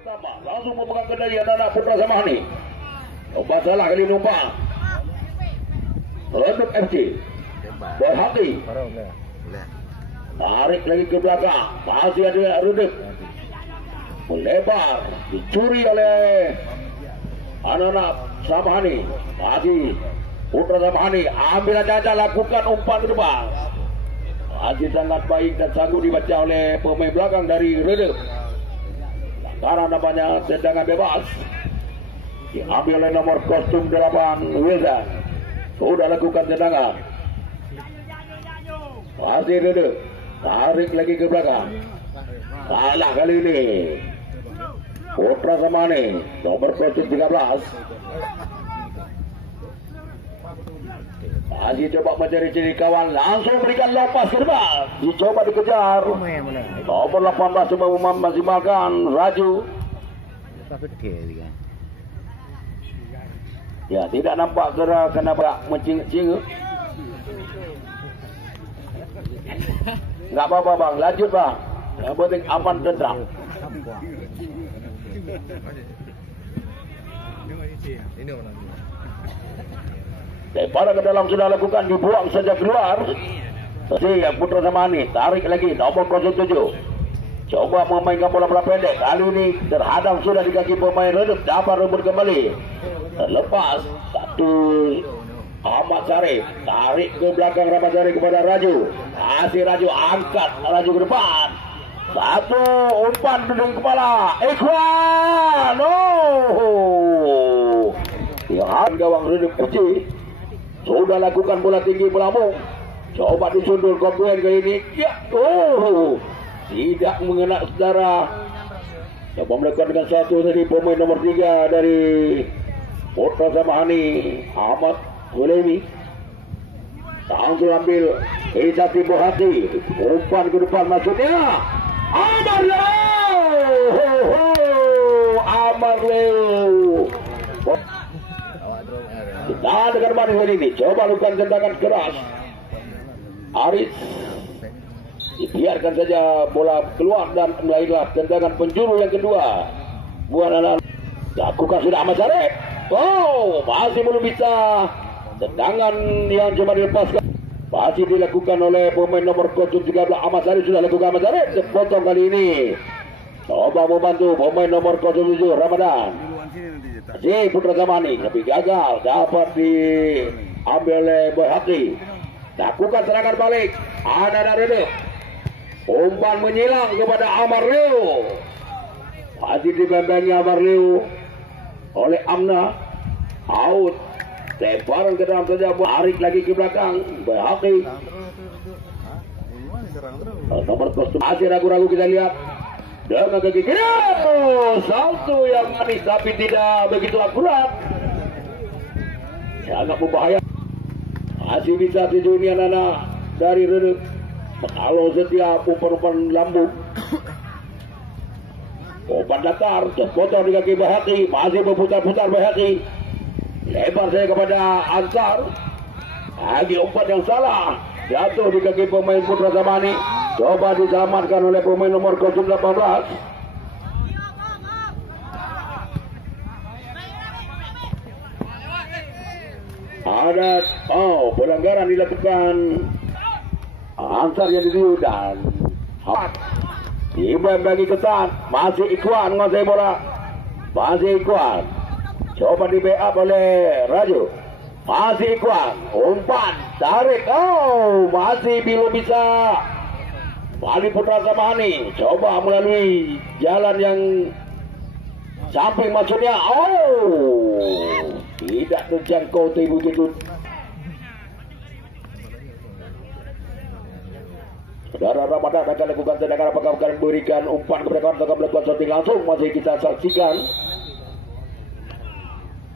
pertama langsung memegang kendali anak Putra Samahani. Coba salah kali numpang. Redup FC berhati. Tarik lagi ke belakang. Masih ada Redup. Melebar. Dicuri oleh anak Samahani. Masih Putra Samahani. Ambil aja, lakukan umpan ke depan. Masih sangat baik dan sanggup dibaca oleh pemain belakang dari Redup. Karena namanya tendangan bebas diambil oleh nomor kostum 8 Wildan. Sudah lakukan tendangan. Masih Redup. Tarik lagi ke belakang. Salah kali ini. Putra Samahani nomor kostum 13. Masih coba mencari-cari kawan, langsung berikan lepas ke depan. Dicoba dikejar. Nomor 18 coba memaksimalkan Raju. Ya, tidak nampak gerak kenapa mencingik-cingik. Enggak apa-apa bang, lanjut bang. Yang penting aman tentram. Lemparan ke dalam sudah lakukan, dibuang saja keluar. Yang Putra Samahani tarik lagi nomor 07. Coba memainkan bola pendek. Kali ini terhadang sudah di kaki pemain Redup. Dapat rebut kembali. Terlepas satu. Ahmad Syarif tarik ke belakang Rahmat Syarif kepada Raju. Masih Raju, angkat Raju ke depan. Satu umpan duduk kepala. Ikhwan. Oh. Yang gawang Redup kecil. Sudah lakukan bola tinggi melambung. Coba disundul kompuen kali ini. Ya, tidak mengenai saudara. Coba melakukan dengan satu tadi pemain nomor 3 dari Putra Samahani, Ahmad Hulemi. Langsung ambil inisiatif berhati. Umpan ke depan maksudnya. Amar Leo. Amar Leo. Kita dengan manis ini. Coba lakukan tendangan keras. Aris dibiarkan saja bola keluar dan mulailah tendangan penjuru yang kedua. Buat lakukan sudah Ahmad Syarif. Oh, masih belum bisa. Tendangan yang coba dilepaskan masih dilakukan oleh pemain nomor 13 Ahmad Syarif. Sudah lakukan Ahmad Syarif. Sepotong kali ini. Coba membantu pemain nomor 07 Ramadan. Si Putra Samahani tapi gagal, dapat diambil oleh Berhati. Lakukan serangan balik. Ada Redup. Umpan menyilang kepada Amar Leo. Masih dibambangi Amar Leo oleh Amna. Out. Lemparan ke dalam saja. Tarik lagi ke belakang. Berhati. Nomor kostum masih ragu-ragu, kita lihat. Dengan kaki kiri, salto yang manis tapi tidak begitu akurat. Sangat berbahaya. Masih bisa tuju ini anak-anak dari Redup. Kalau setiap umpan-umpan lambung. Umpan datar, terpotong di kaki Berhati. Masih berputar-putar Berhati. Lebar saya kepada Ansar. Lagi umpan yang salah. Jatuh di kaki pemain Putra Samahani. Coba diselamatkan oleh pemain nomor 18. Ada pelanggaran dilakukan Ansar yang ditiup dan Ibrahim lagi ketat. Masih Ikhwan menguasai bola. Masih Ikhwan. Coba di backup oleh Raju. Masih Ikhwan. Umpan tarik. Masih belum bisa. Balik Putra Samahani. Coba melalui jalan yang samping maksudnya. Tidak terjangkau begitu. Saudara Ramadan akan lakukan tendangan, apakah akan memberikan umpan kepada kawan atau melakukan shooting langsung, masih kita saksikan.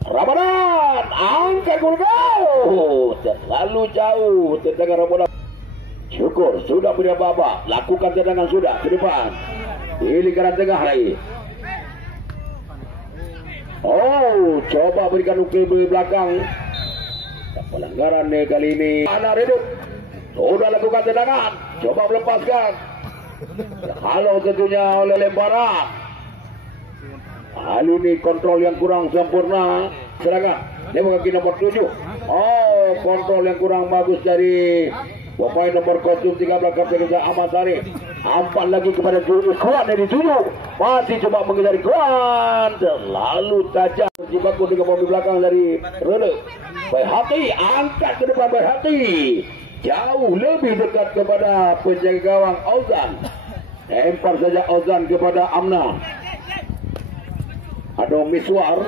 Ramadan angkat gol, terlalu jauh tendangan Ramadan. Syukur sudah punya babak, lakukan tendangan sudah ke depan di lingkaran tengah lagi. Coba berikan ukir di belakang. Pelanggaran kali ini. Anak Redup sudah lakukan tendangan, coba melepaskan. Halo tentunya oleh lemparan. Kali ini kontrol yang kurang sempurna. Serangan lewat kaki nomor 7. Oh, kontrol yang kurang bagus dari pemain nomor kostum 13 Kapten Ahmad Sari. Ampan lagi kepada Ikhwan dari 7. Masih coba menghindari Ikhwan. Terlalu tajam berjibaku dengan mobil belakang dari Rene. Baihaqi angkat ke depan Baihaqi. Jauh lebih dekat kepada penjaga gawang Auzan. Lempar saja Auzan kepada Amna. Ada Miswar.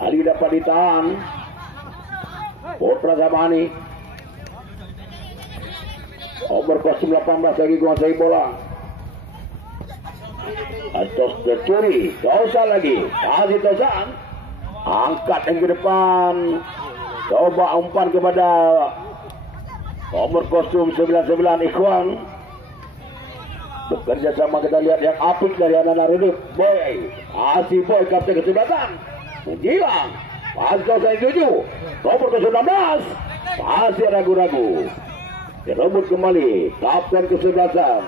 Ali dapat ditahan. Putra Zamani. Nomor kostum 18 lagi menguasai bola. Atos tercuri. Dosa lagi. Kasih Tozan. Angkat yang ke depan. Coba umpan kepada nomor kostum 99 Ikhwan. Bekerja sama kita lihat yang apik dari anak-anak Redep. Boy. Asih Boy kapten kesebelasan. Menjilang. Pasal saya 7. Nomor kostum 16. Masih ragu-ragu. Direbut kembali kapten kesebelasan.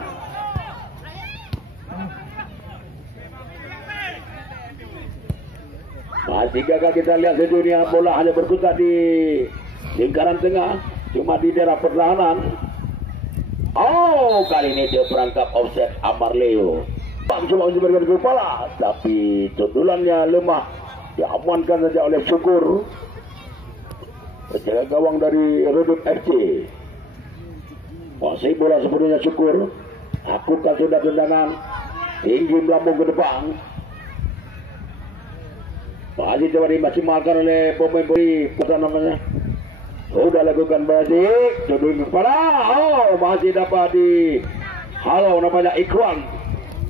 Masih gagal kita lihat sedunia bola hanya berkutat di lingkaran tengah, cuma di daerah pertahanan. Oh, kali ini dia perangkap offset Amarleo. Coba memberikan kepala, tapi tundulannya lemah. Diamankan saja oleh Syukur. Penjaga gawang dari Redut FC. Masih bola sepenuhnya Syukur. Lakukan sudah tendangan tinggi melambung ke depan. Masih coba dimaksimalkan oleh pemain apa namanya. Sudah lakukan basic, judul kepala. Oh, masih dapat di halau namanya Ikhwan.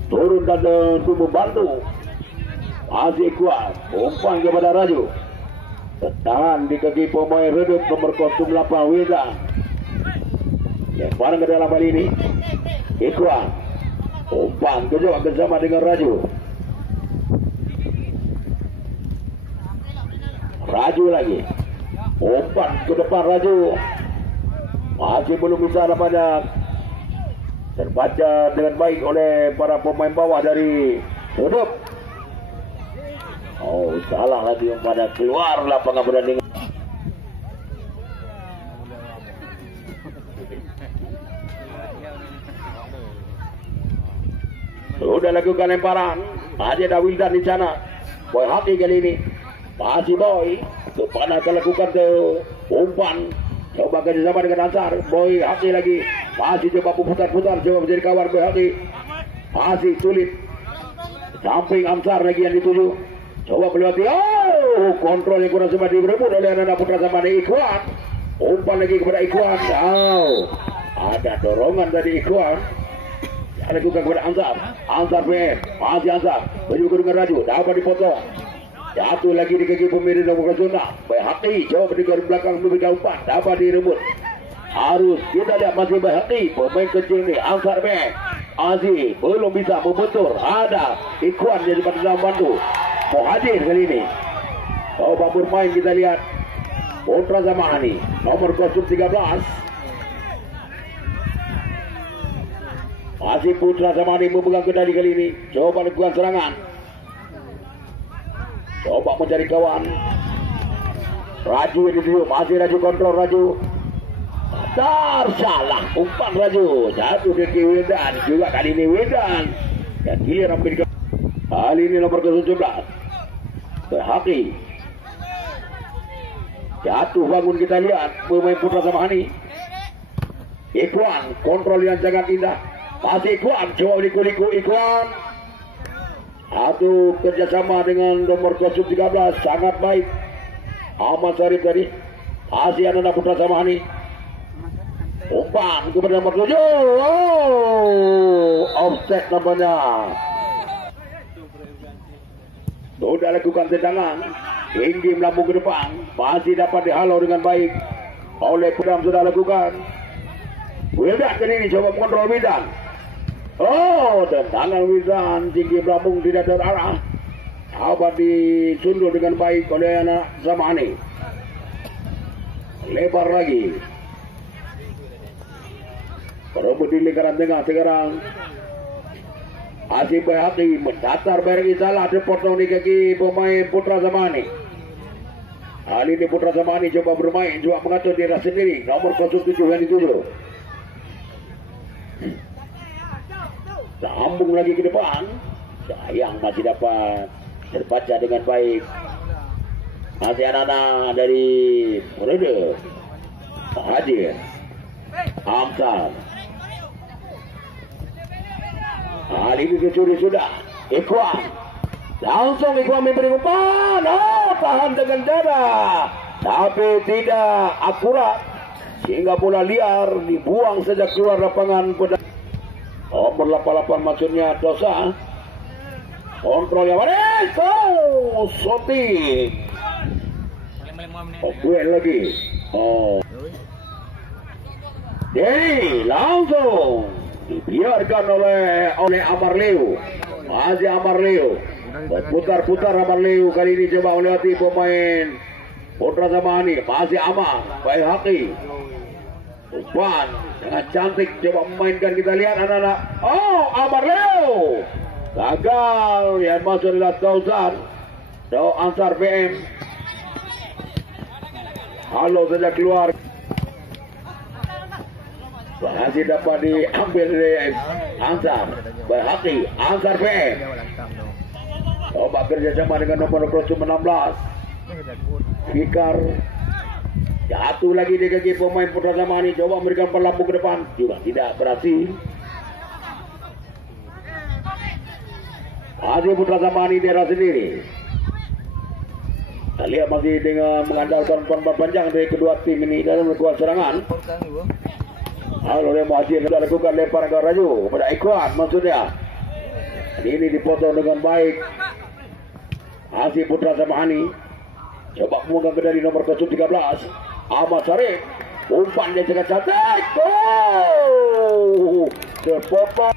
Turun dan tubuh bantu. Masih Ikhwan. Umpan kepada Raju. Tertahan di kaki pemain Redut nomor kostum 8 Wildan. Lemparan ke dalam kali ini Ikhwan. Umpan kejauhan bersama dengan Raju. Raju lagi. Umpan ke depan Raju. Masih belum bisa namanya terbaca dengan baik oleh para pemain bawah dari Redep. Oh, salah lagi umpannya, keluar lapangan pertandingan. Sudah lakukan lemparan. Masih ada Wildan di sana. Boy Hati kali ini. Masih Boy. Kepada akan lakukan ke umpan. Coba kerjasama dengan Ansar. Boy Hati lagi. Masih coba putar-putar. Coba menjadi kawan Boy Hati. Masih sulit. Samping Ansar lagi yang dituju. Coba melewati. Oh, kontrol yang kurang sempat direbut oleh anak putra sama Ikhwan. Umpan lagi kepada Ikhwan. Oh, ada dorongan dari Ikhwan. Lakukan kepada Ansar. Ansar PM. Masih Ansar. Berjuga dengan Raju. Dapat dipotong. Jatuh lagi di kaki pemimpin nomor Zona. Baihaqi. Coba berikan belakang memberikan umpan. Dapat direbut. Harus kita lihat masih Baihaqi. Pemain kecil ini. Ansar PM. Aziz. Belum bisa membentur. Ada Ikhwan jadi pada dalam bantu. Muhajir kali ini. Coba bermain kita lihat. Putra Zamani. Nomor kostum 13. Masih Putra Zamani memegang kendali kali ini. Coba lakukan serangan. Coba mencari kawan. Raju ini dulu. Masih Raju kontrol Raju. Salah. Umpan Raju. Jatuh ke Wildan. Juga kali ini Wildan. Dan gilir ambil kali ini nomor ke-17. Baihaqi. Jatuh bangun kita lihat. Pemain Putra Zamani. Ikhwan. Kontrol yang sangat indah. Masih Ikhwan, coba liku-liku Ikhwan. Satu kerjasama dengan nomor kostum 13 sangat baik. Ahmad Sarif tadi. Masih anak Putra Zamani. Umpan kepada nomor 7. Oh, offset namanya. Sudah lakukan tendangan. Tinggi melambung ke depan. Masih dapat dihalau dengan baik oleh Pudam. Sudah lakukan. Wildan kali ini coba mengontrol Wildan. Oh, tendangan Wildan tinggi melambung tidak terarah. Dapat disundur dengan baik oleh anak Zamani. Lebar lagi. Berebut di lingkaran tengah sekarang. Asih Bayhaqi mendatar beri salah dipotong di kaki pemain Putra Zamani. Kali ini Putra Zamani coba bermain, coba mengatur diri sendiri. Nomor 07 yang dituju. Sambung lagi ke depan. Sayang masih dapat terbaca dengan baik. Masih anak-anak dari Merede. Hadir. Amsal. Kali ini dicuri sudah. Ikhwan. Langsung Ikhwan memberi umpan. Oh, tahan dengan darah. Tapi tidak akurat. Sehingga bola liar dibuang sejak keluar lapangan. Nomor 88 maksudnya Dosa. Kontrol yang manis. Oh, Soti. Oh, duel lagi. Oh. Jadi langsung dibiarkan oleh Amarleu. Masih Amarleu. Putar-putar Amarleu. Kali ini coba melewati pemain Putra Zamani. Masih Amar. Bayhaqi. Umpan dengan cantik coba memainkan, kita lihat anak-anak. Oh, Amarleu. Gagal. Yang masuk adalah Tauzan. Ansar PM. Halo saja keluar. Masih dapat diambil dari Ansar. Bayhaqi. Ansar PM. Coba kerjasama dengan nomor 16. Fikar. Jatuh lagi di kaki pemain Putra Zamani. Coba memberikan pelapuk ke depan. Juga tidak berhasil. Masih Putra Zamani daerah sendiri. Kita lihat masih dengan mengandalkan umpan panjang dari kedua tim ini dalam kedua serangan. Lalu dia masih sudah lakukan lempar ke Raju kepada Ikhwan maksudnya. Ini dipotong dengan baik. Masih Putra Zamani. Coba memegang dari nomor 13. Ahmad Syarif. Umpan dia sangat cantik. Oh! Terpotong.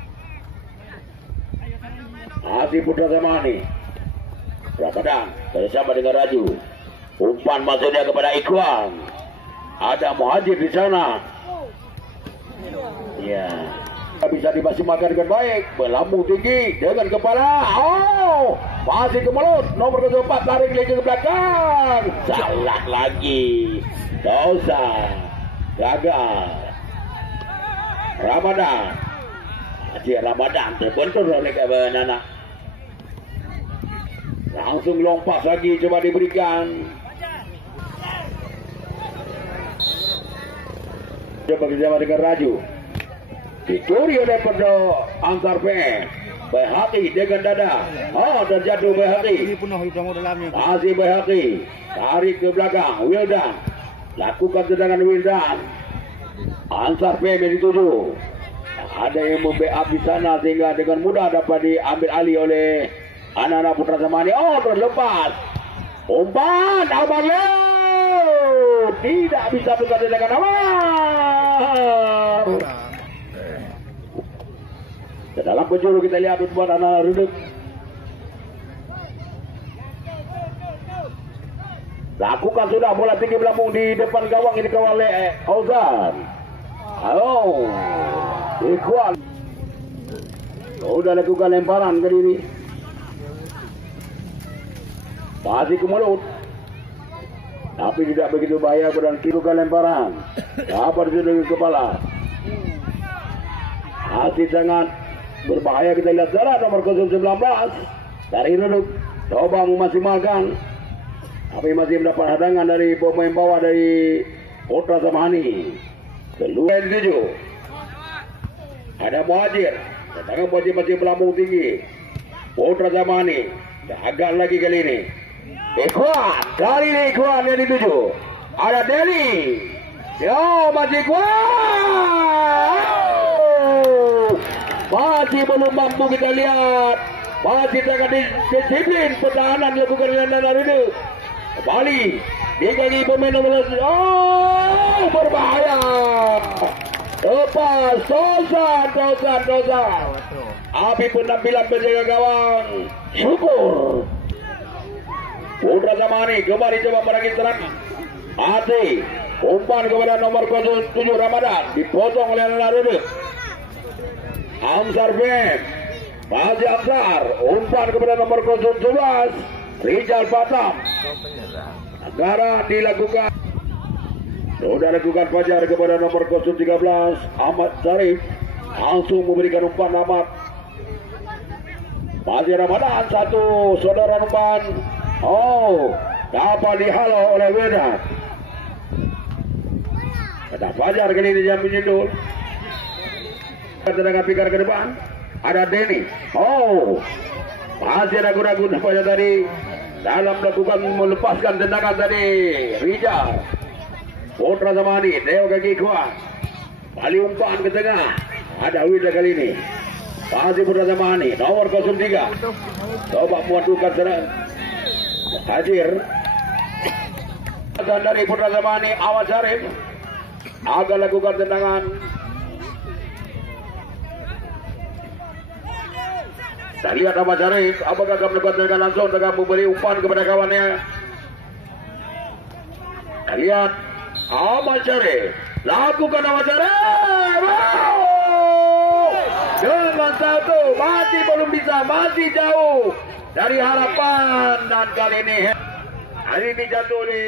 Masih Putra Zamani. Ramadan bersama dengan Raju. Umpan maksudnya kepada Ikhwan. Ada Muhajir di sana. Ya, bisa dimaksimalkan dengan baik. Melambung tinggi dengan kepala. Oh, masih ke mulut. Nomor 4 tarik lagi ke belakang. Salah lagi. Dosa. Gagal. Ramadan. Masih Ramadan terbentur oleh anak. Langsung lompat lagi coba diberikan. Coba bersama dengan Raju. Dicuri oleh Ansar PM. Bayhaqi dengan dada. Oh, terjatuh Bayhaqi. Masih Bayhaqi. Tarik ke belakang. Wildan. Lakukan tendangan Wildan. Ansar PM yang dituju. Ada yang membackup di sana sehingga dengan mudah dapat diambil alih oleh anak-anak Putra Zamani. Oh, terlepas. Umpan Amarleu. Tidak bisa berkata dengan Amar. Ke dalam penjuru kita lihat umpan anak Ruduk. Lakukan sudah bola tinggi melambung di depan gawang ini dikawal oleh Ozan. Halo. Ikhwan. Sudah lakukan lemparan kali ini. Masih ke mulut. Tapi tidak begitu bahaya dan lakukan lemparan. Dapat dengan kepala. Masih sangat berbahaya, kita lihat darah nomor 19 dari Ruduk. Coba memaksimalkan. Tapi masih mendapat hadangan dari pemain bawah dari Putra Zamani. Keluar 7. Ada Muhajir. Tangan Muhajir masih melambung tinggi. Putra Zamani. Gagal lagi kali ini. Ikhwan. Kali ini Ikhwan yang dituju. Ada Deli. Yo, masih Ikhwan. Masih belum mampu kita lihat. Masih sangat disiplin pertahanan dilakukan oleh anak Ruduk. Kembali di kaki pemain nomor 11. Oh, berbahaya. Lepas dosa. Api penampilan penjaga gawang. Syukur. Putra Zamani kembali coba merangkis serangan. Mati. Umpan kepada nomor 7 Ramadan. Dipotong oleh anak Ruduk. Amsar Ben. Masih Ansar, umpan kepada nomor 011 Rizal Batam. Anggaran dilakukan. Sudah lakukan Fajar kepada nomor 013 Ahmad Syarif. Langsung memberikan umpan Ahmad. Masih Ramadan satu saudara umpan. Oh, dapat dihalau oleh Weda. Ada Fajar kali ini yang menyundul. Tendangan pikar ke depan. Ada Denny. Oh, masih ragu-ragu nampaknya tadi dalam melakukan melepaskan tendangan tadi. Rizal Putra Zamani, Deo kaki kuat. Kali umpan ke tengah. Ada Wida kali ini. Masih Putra Zamani, nomor 03. Coba muatukan serang. Hadir. Dan dari Putra Zamani, Ahmad Syarif akan lakukan tendangan. Kita lihat Ahmad Syarif, apakah akan melakukan tendangan langsung dengan memberi umpan kepada kawannya. Kita lihat Ahmad Syarif, lakukan Ahmad Syarif. Dengan satu, masih belum bisa, masih jauh dari harapan. Dan kali ini jatuh di